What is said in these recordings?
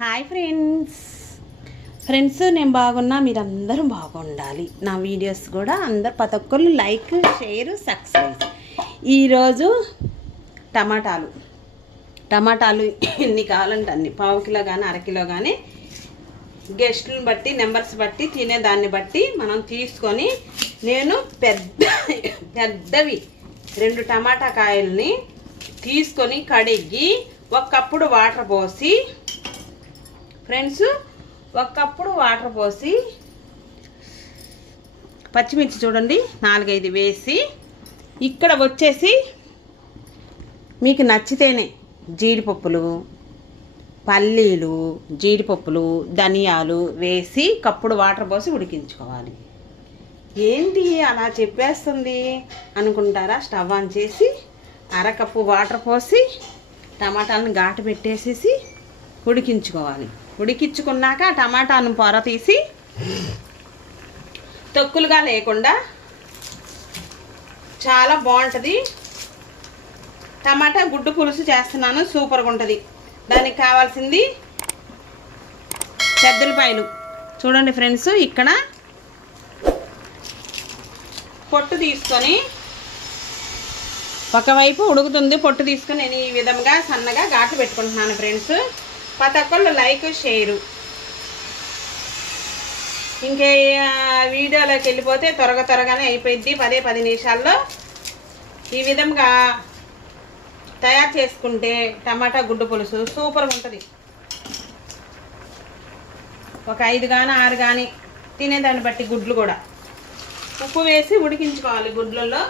Hi friends నేను బాగున్నా, మీరందరూ బాగుండాలి. నా వీడియోస్ కూడా అందరు ప్రతి ఒక్కళ్ళు లైక్, షేర్, సబ్స్క్రైబ్. ఈరోజు టమాటాలు ఎన్ని కావాలంటే అన్ని, పావు కిలో కానీ అరకిలో కానీ గెస్టులను బట్టి, నెంబర్స్ బట్టి, తినేదాన్ని బట్టి మనం తీసుకొని, నేను పెద్దవి 2 టమాటా కాయల్ని తీసుకొని కడిగి 1 కప్పుడు వాటర్ పోసి ఫ్రెండ్స్, 1 కప్పుడు వాటర్ పోసి పచ్చిమిర్చి చూడండి 4-5 వేసి, ఇక్కడ వచ్చేసి మీకు నచ్చితేనే జీడిపప్పులు, పల్లీలు, జీడిపప్పులు, ధనియాలు వేసి కప్పుడు వాటర్ పోసి ఉడికించుకోవాలి. ఏంటి అలా చెప్పేస్తుంది అనుకుంటారా? స్టవ్ ఆన్ చేసి అరకప్పు వాటర్ పోసి టమాటాలను ఘాటు పెట్టేసేసి ఉడికించుకోవాలి. ఉడికించుకున్నాక టమాటాను పొర తీసి తొక్కులుగా లేకుండా చాలా బాగుంటుంది. టమాటా గుడ్డు పులుసు చేస్తున్నాను, సూపర్గా ఉంటుంది. దానికి కావాల్సింది పెద్దలపాయలు చూడండి ఫ్రెండ్స్, ఇక్కడ పొట్టు తీసుకొని ఒకవైపు ఉడుకుతుంది, పొట్టు తీసుకొని నేను ఈ విధంగా సన్నగా ఘాటు పెట్టుకుంటున్నాను ఫ్రెండ్స్. ప్రతి ఒక్కళ్ళు లైక్, షేరు. ఇంకే వీడియోలోకి వెళ్ళిపోతే త్వరగానే అయిపోయింది. 10 నిమిషాల్లో ఈ విధంగా తయారు చేసుకుంటే టమాటా గుడ్డు పులుసు సూపర్గా ఉంటుంది. ఒక 5 కానీ 6 కానీ తినేదాన్ని బట్టి గుడ్లు కూడా ఉప్పు వేసి ఉడికించుకోవాలి. గుడ్లలో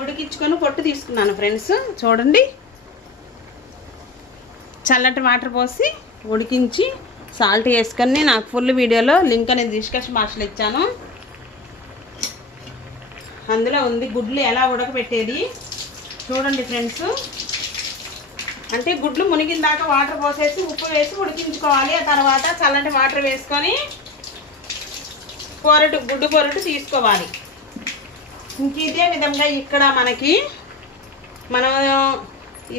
ఉడికించుకొని పొట్టు తీసుకున్నాను ఫ్రెండ్స్. చూడండి, చల్లటి వాటర్ పోసి ఉడికించి సాల్ట్ వేసుకొని, నాకు ఫుల్ వీడియోలో లింక్ అనేది డిస్కషన్ బాక్స్లో ఇచ్చాను, అందులో ఉంది గుడ్లు ఎలా ఉడకబెట్టేది. చూడండి ఫ్రెండ్స్, అంటే గుడ్లు మునిగిన దాకా వాటర్ పోసేసి ఉప్పు వేసి ఉడికించుకోవాలి. ఆ తర్వాత చల్లటి వాటర్ వేసుకొని గుడ్డు పొరటు తీసుకోవాలి. ఇంక ఇదే విధంగా ఇక్కడ మనం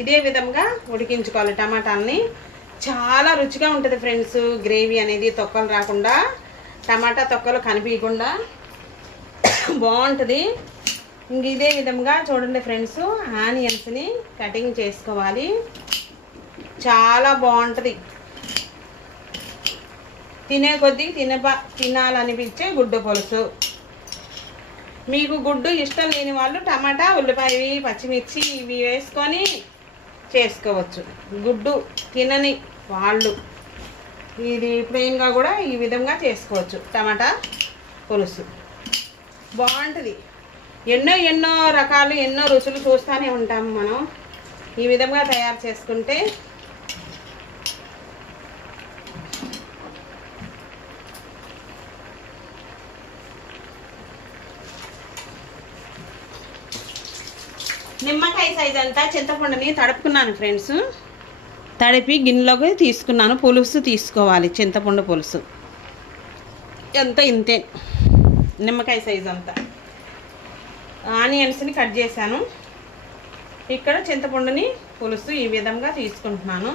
ఇదే విధంగా ఉడికించుకోవాలి టమాటాలని. చాలా రుచిగా ఉంటుంది ఫ్రెండ్స్. గ్రేవీ అనేది తొక్కలు రాకుండా, టమాటా తొక్కలు కనిపించకుండా బాగుంటుంది. ఇంక ఇదే విధంగా చూడండి ఫ్రెండ్స్, ఆనియన్స్ని కటింగ్ చేసుకోవాలి. చాలా బాగుంటుంది. తినే కొద్దీ తినాలనిపించే గుడ్డు పులుసు. మీకు గుడ్డు ఇష్టం లేని వాళ్ళు టమాటా, ఉల్లిపాయ, పచ్చిమిర్చి ఇవి వేసుకొని చేసుకోవచ్చు. గుడ్డు తినని వాళ్ళు ఇది ప్లెయిన్గా కూడా ఈ విధంగా చేసుకోవచ్చు. టమాటా పులుసు బాగుంటుంది. ఎన్నో రకాలు, ఎన్నో రుచులు చూస్తూనే ఉంటాము మనం. ఈ విధంగా తయారు చేసుకుంటే నిమ్మకాయ సైజ్ అంతా చింతపండుని తడుపుకున్నాను ఫ్రెండ్స్. తడిపి గిన్నెలోకి తీసుకున్నాను. పులుసు తీసుకోవాలి, చింతపండు పులుసు ఎంత ఇంతే, నిమ్మకాయ సైజ్ అంతా. ఆనియన్స్ని కట్ చేశాను. ఇక్కడ చింతపండుని పులుసు ఈ విధంగా తీసుకుంటున్నాను.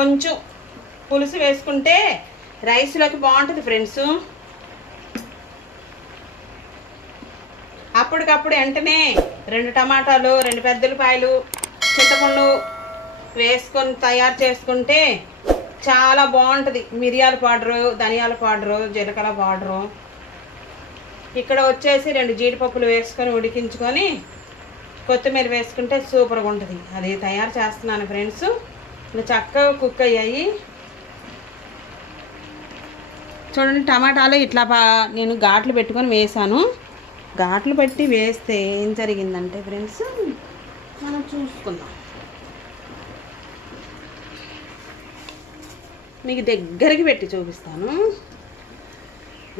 కొంచెం పులుసు వేసుకుంటే రైస్లోకి బాగుంటుంది ఫ్రెండ్స్. అప్పటికప్పుడు వెంటనే 2 టమాటాలు, 2 పెద్దలపాయలు, చింతపండు వేసుకొని తయారు చేసుకుంటే చాలా బాగుంటుంది. మిరియాల పౌడరు, ధనియాల పౌడరు, జీలకర్ర పౌడరు, ఇక్కడ వచ్చేసి 2 జీడిపప్పులు వేసుకొని ఉడికించుకొని కొత్తిమీర వేసుకుంటే సూపర్గా ఉంటుంది. అది తయారు చేస్తున్నాను ఫ్రెండ్స్. ఇంకా చక్కగా కుక్ అయ్యాయి. చూడండి, టమాటాలు ఇట్లా నేను ఘాట్లు పెట్టుకొని వేసాను. ఘాట్లు పెట్టి వేస్తే ఏం జరిగిందంటే ఫ్రెండ్స్, మనం చూసుకుందాం. మీకు దగ్గరికి పెట్టి చూపిస్తాను.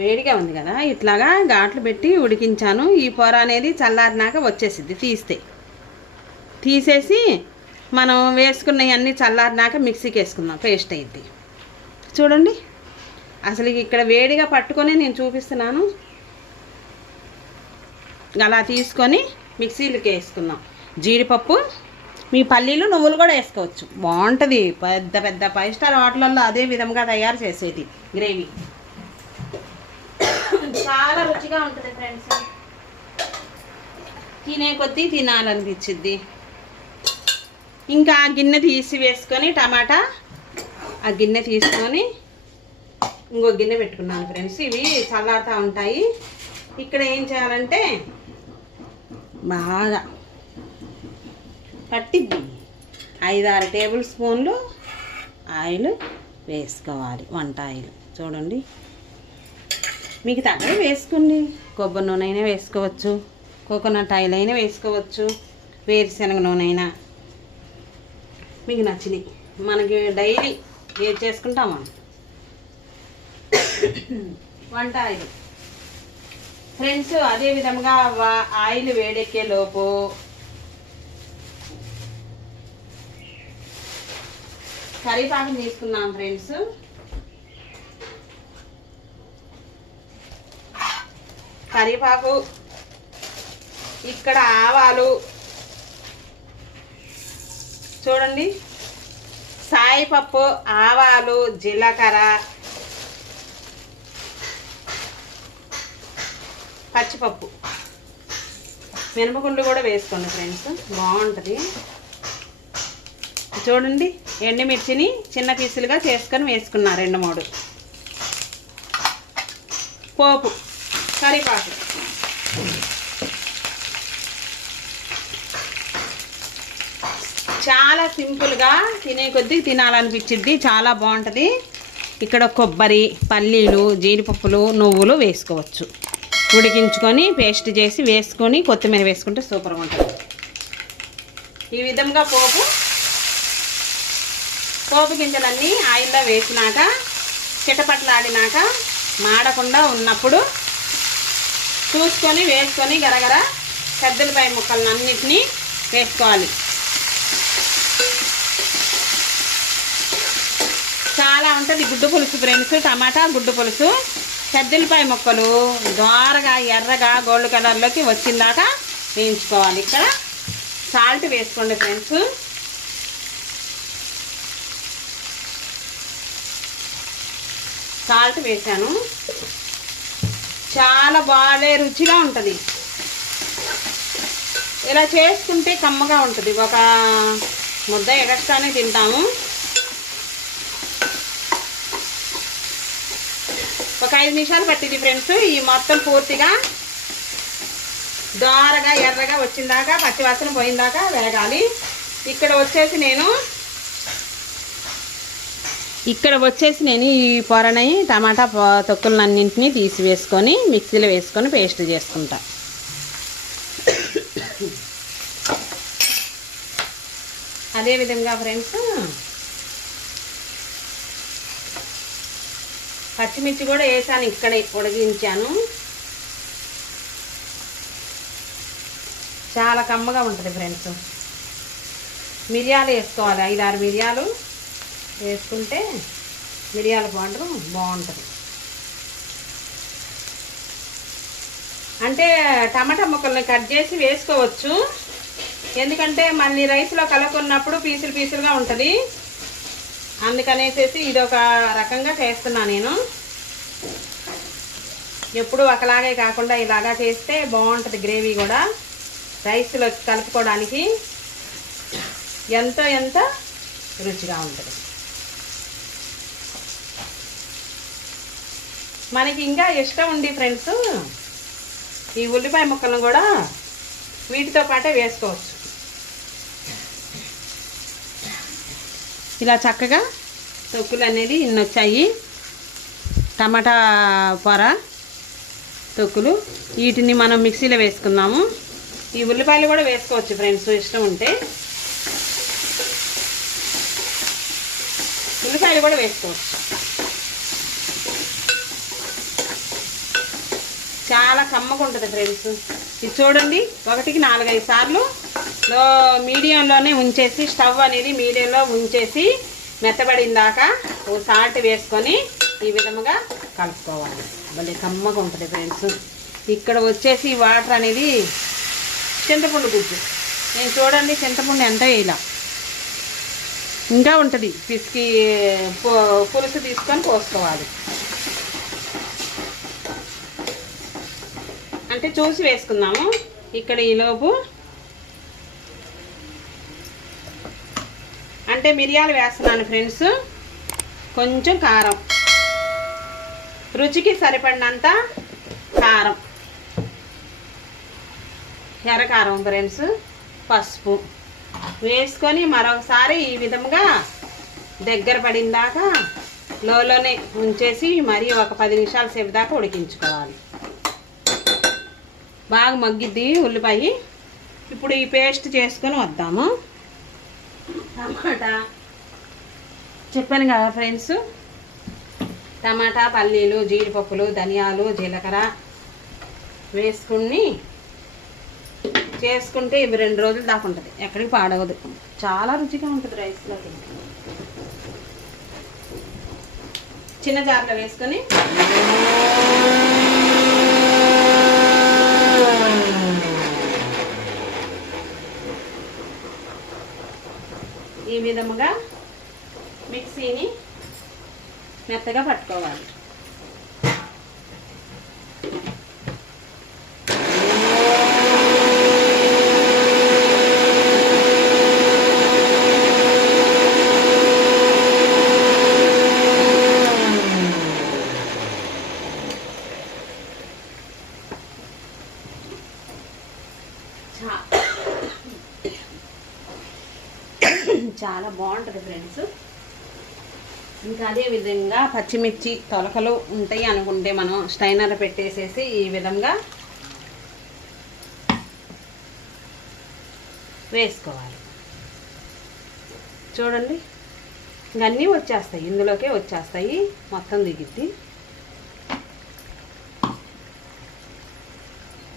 వేడిగా ఉంది కదా, ఇట్లాగా ఘాట్లు పెట్టి ఉడికించాను. ఈ పొర అనేది చల్లారినాక వచ్చేసిద్ది. తీసేసి మనం వేసుకున్నవన్నీ చల్లారినాక మిక్సీకి వేసుకుందాం, పేస్ట్ అయ్యిద్ది. చూడండి, అసలు ఇక్కడ వేడిగా పట్టుకొని నేను చూపిస్తున్నాను. అలా తీసుకొని మిక్సీలోకి వేసుకుందాం. జీడిపప్పు, మీ పల్లీలు నువ్వులు కూడా వేసుకోవచ్చు. బాగుంటుంది. పెద్ద పెద్ద 5 స్టార్ హోటళ్ళల్లో అదే విధంగా తయారు చేసేది గ్రేవీ. చాలా రుచిగా ఉంటుంది ఫ్రెండ్స్. తినే కొద్దీ తినాలనిపించింది. ఇంకా ఆ గిన్నె తీసి వేసుకొని టమాటా ఆ గిన్నె తీసుకొని ఇంకో గిన్నె పెట్టుకున్నాను ఫ్రెండ్స్. ఇవి చల్లారుతూ ఉంటాయి. ఇక్కడ ఏం చేయాలంటే బాగా పట్టిద్ది 5-6 టేబుల్ స్పూన్లు ఆయిల్ వేసుకోవాలి. వంట ఆయిల్ చూడండి, మీకు తగ్గ వేసుకోండి. కొబ్బరి నూనె అయినా వేసుకోవచ్చు, కోకోనట్ ఆయిల్ అయినా వేసుకోవచ్చు, వేరుశనగ నూనె అయినా మీకు నచ్చినాయి. మనకి డైలీ ఏది చేసుకుంటామా వంట ఆయిల్ ఫ్రెండ్స్. అదే విధంగా ఆయిల్ వేడెక్కే లోపు కరివేపాకు తీసుకున్నాం ఫ్రెండ్స్. కరివేపాకు, ఇక్కడ ఆవాలు చూడండి, సాయిపప్పు, ఆవాలు, జీలకర్ర, పచ్చిపప్పు, మినపగుండ్లు కూడా వేసుకోండి ఫ్రెండ్స్, బాగుంటుంది. చూడండి, ఎండుమిర్చిని చిన్న పీసులుగా చేసుకొని వేసుకున్నా 2-3. పోపు, కరివేపాకు, చాలా సింపుల్గా తినే కొద్దీ తినాలనిపించింది. చాలా బాగుంటుంది. ఇక్కడ కొబ్బరి, పల్లీలు, జీడిపప్పులు, నువ్వులు వేసుకోవచ్చు. ఉడికించుకొని పేస్ట్ చేసి వేసుకొని కొత్తిమీర వేసుకుంటే సూపర్గా ఉంటుంది. ఈ విధంగా పోపు గింజలన్నీ ఆయిల్లో వేసినాక చిటపట్లాడినాక మాడకుండా ఉన్నప్పుడు చూసుకొని వేసుకొని గరగర పెద్దలపై ముక్కలను అన్నిటినీ వేసుకోవాలి. చాలా ఉంటుంది గుడ్డు పులుసు ఫ్రెండ్స్. టమాటా గుడ్డు పులుసు. పెద్దలపై ముక్కలు దోరగా ఎర్రగా గోల్డ్ కలర్లోకి వచ్చిందాక వేయించుకోవాలి. ఇక్కడ సాల్ట్ వేసుకోండి ఫ్రెండ్స్. సాల్ట్ వేసాను. చాలా బాగా రుచిగా ఉంటుంది. ఇలా చేసుకుంటే కమ్మగా ఉంటుంది. ఒక ముద్ద ఎగస్ట్రానే తింటాము. ఒక 5 నిమిషాలు పట్టింది ఫ్రెండ్స్. ఈ మొత్తం పూర్తిగా దోరగా ఎర్రగా వచ్చిందాకా పచ్చివాసన పోయిందాకా వేగాలి. ఇక్కడ వచ్చేసి నేను ఈ పొరని టమాటా తొక్కులన్నింటినీ తీసి వేసుకొని మిక్సీలో వేసుకొని పేస్ట్ చేసుకుంటా. అదేవిధంగా ఫ్రెండ్స్ పచ్చిమిర్చి కూడా వేసాను. ఇక్కడ ఉడికించాను. చాలా కమ్మగా ఉంటుంది ఫ్రెండ్స్. మిరియాలు వేసుకోవాలి. 5-6 మిరియాలు వేసుకుంటే మిరియాల పౌడరు బాగుంటుంది. అంటే టమాటా ముక్కల్ని కట్ చేసి వేసుకోవచ్చు. ఎందుకంటే మళ్ళీ రైస్లో కలుపుకున్నప్పుడు పీసులుగా ఉంటుంది. అందుకనేసేసి ఇదొక రకంగా చేస్తున్నా నేను. ఎప్పుడు ఒకలాగే కాకుండా ఇలాగా చేస్తే బాగుంటుంది. గ్రేవీ కూడా రైస్లో కలుపుకోవడానికి ఎంత రుచిగా ఉంటుంది. మనకి ఇంకా ఇష్టం ఉంది ఫ్రెండ్స్, ఈ ఉల్లిపాయ ముక్కలను కూడా వీటితో పాటే వేసుకోవచ్చు. ఇలా చక్కగా తొక్కులు అనేది ఇన్ని వచ్చాయి. టమాటా పొర తొక్కులు వీటిని మనం మిక్సీలో వేసుకుందాము. ఈ ఉల్లిపాయలు కూడా వేసుకోవచ్చు ఫ్రెండ్స్, ఇష్టం ఉంటే ఉల్లిపాయలు కూడా వేసుకోవచ్చు. చాలా కమ్మగా ఉంటుంది ఫ్రెండ్స్. ఇది చూడండి, 1కి 4-5 సార్లు మీడియంలోనే ఉంచేసి, స్టవ్ అనేది మీడియంలో ఉంచేసి మెత్తబడిందాక ఓ సాల్ట్ వేసుకొని ఈ విధముగా కలుపుకోవాలి. భలే కమ్మగా ఉంటుంది ఫ్రెండ్స్. ఇక్కడ వచ్చేసి వాటర్ అనేది చింతపండు గుజ్జు నేను చూడండి చింతపండు ఎంత ఇలా ఇంకా ఉంటుంది, పిసికి పులుసు తీసుకొని పోసుకోవాలి. అంటే చూసి వేసుకుందాము. ఇక్కడ ఈలోపు అంటే మిరియాలు వేస్తున్నాను ఫ్రెండ్స్, కొంచెం కారం, రుచికి సరిపడినంత కారం, ఎర్రకారం ఫ్రెండ్స్, పసుపు వేసుకొని మరొకసారి ఈ విధంగా దగ్గర పడిందాకా లోనే ఉంచేసి మరీ ఒక 10 నిమిషాల సేపు దాకా ఉడికించుకోవాలి. బాగా మగ్గిద్ది ఉల్లిపాయ. ఇప్పుడు ఈ పేస్ట్ చేసుకొని వద్దాము. టమాటా చెప్పాను కదా ఫ్రెండ్స్, టమాటా, పల్లీలు, జీడిపప్పులు, ధనియాలు, జీలకర్ర వేసుకుని చేసుకుంటే ఇవి 2 రోజులు దాకా ఉంటుంది, ఎక్కడికి పాడవదు. చాలా రుచిగా ఉంటుంది రైస్లోకి. చిన్న జార్లో వేసుకొని ఈ విధముగా మిక్సీని మెత్తగా పట్టుకోవాలి. చాలా బాగుంటుంది ఫ్రెండ్స్. ఇంకా అదే విధంగా పచ్చిమిర్చి తొలకలు ఉంటాయి అనుకుంటే మనం స్టైనర్ పెట్టేసేసి ఈ విధంగా వేసుకోవాలి. చూడండి ఇవన్నీ వచ్చేస్తాయి, ఇందులోకే వచ్చేస్తాయి, మొత్తం దిగిద్ది.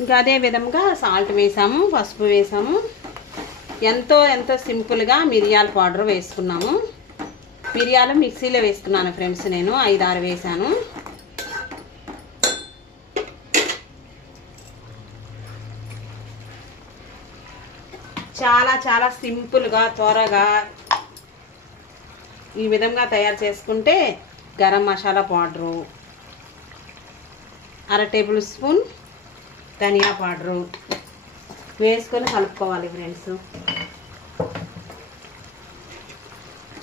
ఇంకా అదే విధంగా సాల్ట్ వేసాము, పసుపు వేసాము, ఎంతో సింపుల్గా మిరియాల పౌడర్ వేసుకున్నాము. మిరియాలు మిక్సీలో వేసుకున్నాను ఫ్రెండ్స్, నేను 5-6 వేసాను. చాలా సింపుల్గా త్వరగా ఈ విధంగా తయారు చేసుకుంటే garam masala powder, 1/2 tablespoon ధనియా పౌడరు వేసుకొని కలుపుకోవాలి ఫ్రెండ్స్.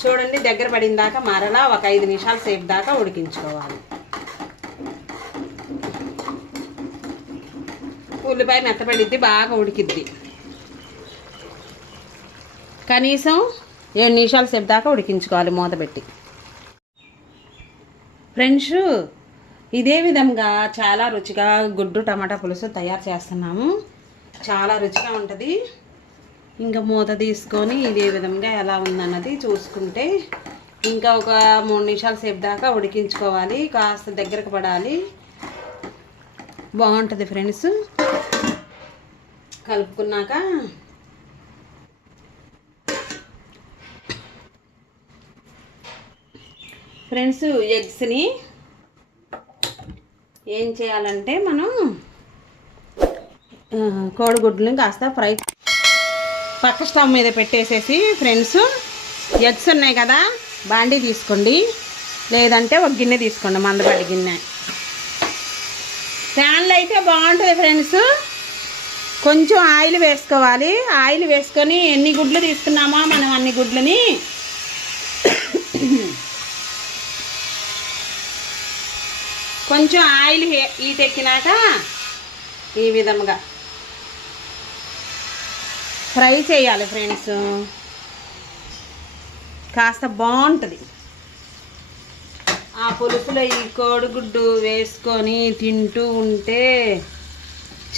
చూడండి దగ్గర పడిన దాకా మరలా ఒక 5 నిమిషాల సేపు దాకా ఉడికించుకోవాలి. ఉల్లిపాయ మెత్తపడిద్ది, బాగా ఉడికిద్ది. కనీసం 7 నిమిషాల సేపు దాకా ఉడికించుకోవాలి మూత పెట్టి. ఫ్రెండ్స్ ఇదే విధంగా చాలా రుచిగా గుడ్డు టమాటా పులుసు తయారు చేస్తున్నాము. చాలా రుచిగా ఉంటుంది. ఇంకా మూత తీసుకొని ఇదే విధంగా ఎలా ఉందన్నది చూసుకుంటే ఇంకా ఒక 3 నిమిషాల సేపు దాకా ఉడికించుకోవాలి. కాస్త దగ్గరకు పడాలి, బాగుంటుంది ఫ్రెండ్స్. కలుపుకున్నాక ఫ్రెండ్స్ ఎగ్స్ని ఏం చేయాలంటే మనం కోడిగుడ్లని కాస్త ఫ్రై పక్క స్టవ్ మీద పెట్టేసేసి ఫ్రెండ్స్ ఎగ్స్ ఉన్నాయి కదా, బాండీ తీసుకోండి, లేదంటే ఒక గిన్నె తీసుకోండి, మందపాటి గిన్నె. ప్యాన్లో అయితే బాగుంటుంది ఫ్రెండ్స్. కొంచెం ఆయిల్ వేసుకోవాలి. ఆయిల్ వేసుకొని ఎన్ని గుడ్లు తీసుకున్నామో మనం అన్ని గుడ్లని కొంచెం ఆయిల్ హీటెక్కినాక ఈ విధంగా ఫ్రై చేయాలి ఫ్రెండ్స్. కాస్త బాగుంటుంది. ఆ పులుసులో ఈ కోడిగుడ్డు వేసుకొని తింటూ ఉంటే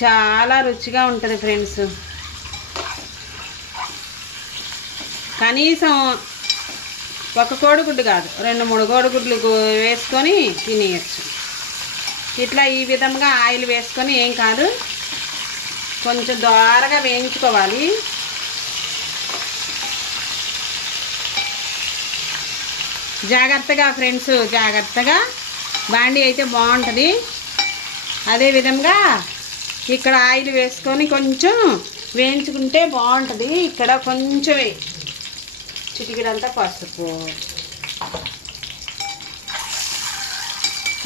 చాలా రుచిగా ఉంటుంది ఫ్రెండ్స్. కనీసం ఒక కోడిగుడ్డు కాదు, 2-3 కోడిగుడ్లు వేసుకొని తినేయచ్చు. ఇట్లా ఈ విధంగా ఆయిల్ వేసుకొని ఏం కాదు, కొంచెం దోరగా వేయించుకోవాలి. జాగ్రత్తగా ఫ్రెండ్స్, జాగ్రత్తగా. బాండీ అయితే బాగుంటుంది. అదేవిధంగా ఇక్కడ ఆయిల్ వేసుకొని కొంచెం వేయించుకుంటే బాగుంటుంది. ఇక్కడ కొంచెం చిటికెడంతా పసుపు,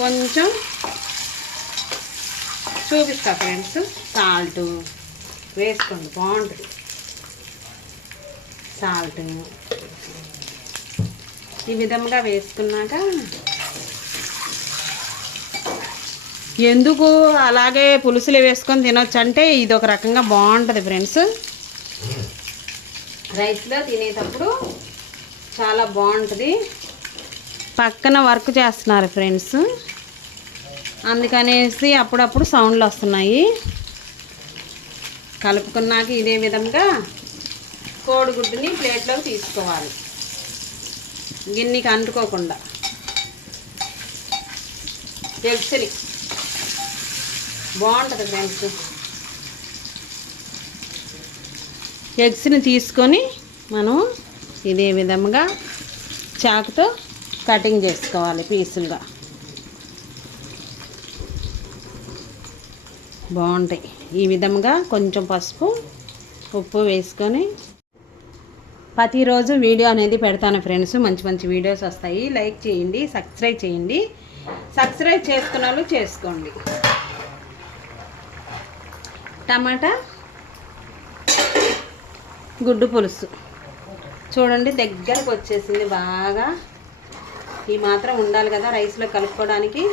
కొంచెం చూపిస్తా ఫ్రెండ్స్, సాల్ట్ వేసుకోండి బాగుంటుంది. సాల్ట్ ఈ విధంగా వేసుకున్నాక, ఎందుకు అలాగే పులుసులు వేసుకొని తినొచ్చు అంటే ఇది ఒక రకంగా బాగుంటుంది ఫ్రెండ్స్. రైస్లో తినేటప్పుడు చాలా బాగుంటుంది. పక్కన వర్క్ చేస్తున్నారు ఫ్రెండ్స్, అందుకనేసి అప్పుడప్పుడు సౌండ్లు వస్తున్నాయి. కలుపుకున్నాక ఇదే విధంగా కోడిగుడ్డుని ప్లేట్లోకి తీసుకోవాలి, గిన్నెకి అంటుకోకుండా. ఎగ్స్ని బాగుంటుంది ఫ్రెండ్స్. ఎగ్స్ని తీసుకొని మనం ఇదే విధంగా చాకుతో కటింగ్ చేసుకోవాలి పీసులుగా. బాగుంటాయి ఈ విధంగా. కొంచెం పసుపు ఉప్పు వేసుకొని ప్రతిరోజు వీడియో అనేది పెడతాను ఫ్రెండ్స్. మంచి మంచి వీడియోస్ వస్తాయి. లైక్ చేయండి, సబ్స్క్రైబ్ చేయండి. సబ్స్క్రైబ్ చేసుకున్న వాళ్ళు చేసుకోండి. టమాటా గుడ్డు పులుసు చూడండి దగ్గరకు వచ్చేసింది బాగా. ఈ మాత్రం ఉండాలి కదా రైస్లో కలుపుకోవడానికి.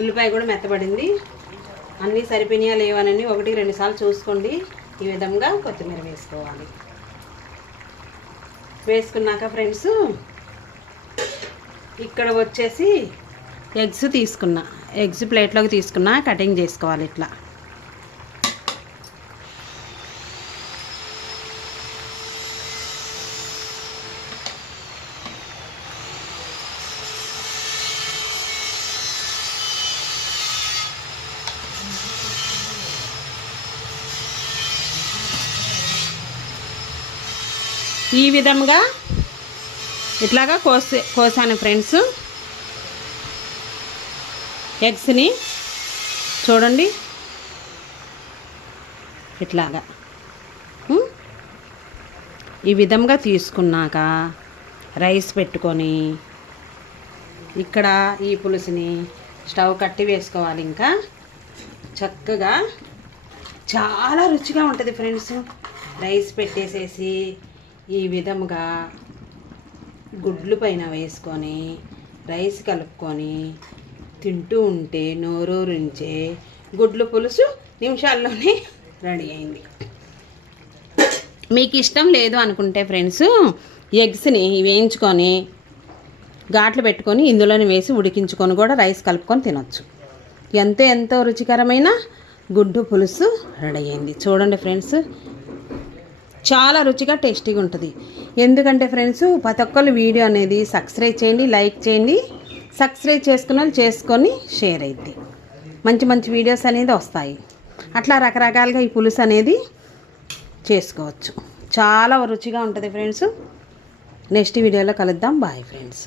ఉల్లిపాయ కూడా మెత్తబడింది. అన్నీ సరిపోయినాయా లేవనని 1-2 సార్లు చూసుకోండి. ఈ విధంగా కొత్తిమీర వేసుకోవాలి. వేసుకున్నాక ఫ్రెండ్స్ ఇక్కడ వచ్చేసి ఎగ్స్ తీసుకున్నా, ఎగ్స్ ప్లేట్లోకి తీసుకున్నా, కటింగ్ చేసుకోవాలి ఇట్లా. ఈ విధంగా ఇట్లాగా కోసాను ఫ్రెండ్స్ ఎగ్స్ని. చూడండి ఇట్లాగా ఈ విధంగా తీసుకున్నాక రైస్ పెట్టుకొని ఇక్కడ ఈ పులుసుని స్టవ్ కట్టి వేసుకోవాలి. ఇంకా చక్కగా చాలా రుచిగా ఉంటుంది ఫ్రెండ్స్. రైస్ పెట్టేసేసి ఈ విధముగా గుడ్లు పైన వేసుకొని రైస్ కలుపుకొని తింటూ ఉంటే నోరూరించే గుడ్లు పులుసు నిమిషాల్లోనే రెడీ అయింది. మీకు ఇష్టం లేదు అనుకుంటే ఫ్రెండ్స్ ఎగ్స్ని వేయించుకొని ఘాట్లు పెట్టుకొని ఇందులోనే వేసి ఉడికించుకొని కూడా రైస్ కలుపుకొని తినొచ్చు. ఎంతో రుచికరమైన గుడ్డు పులుసు రెడీ అయింది. చూడండి ఫ్రెండ్స్, చాలా రుచిగా టేస్టీగా ఉంటుంది. ఎందుకంటే ఫ్రెండ్స్ ప్రతి ఒక్కరు వీడియో అనేది సబ్స్క్రైబ్ చేయండి, లైక్ చేయండి. సబ్స్క్రైబ్ చేసుకున్న వాళ్ళు చేసుకొని షేర్ అయింది. మంచి మంచి వీడియోస్ అనేది వస్తాయి. అట్లా రకరకాలుగా ఈ పులుసు అనేది చేసుకోవచ్చు. చాలా రుచిగా ఉంటుంది ఫ్రెండ్స్. నెక్స్ట్ వీడియోలో కలుద్దాం. Bye friends.